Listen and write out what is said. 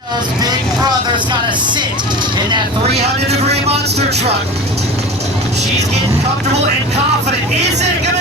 Big brother's gotta sit in that 300-degree monster truck. She's getting comfortable and confident. Is it gonna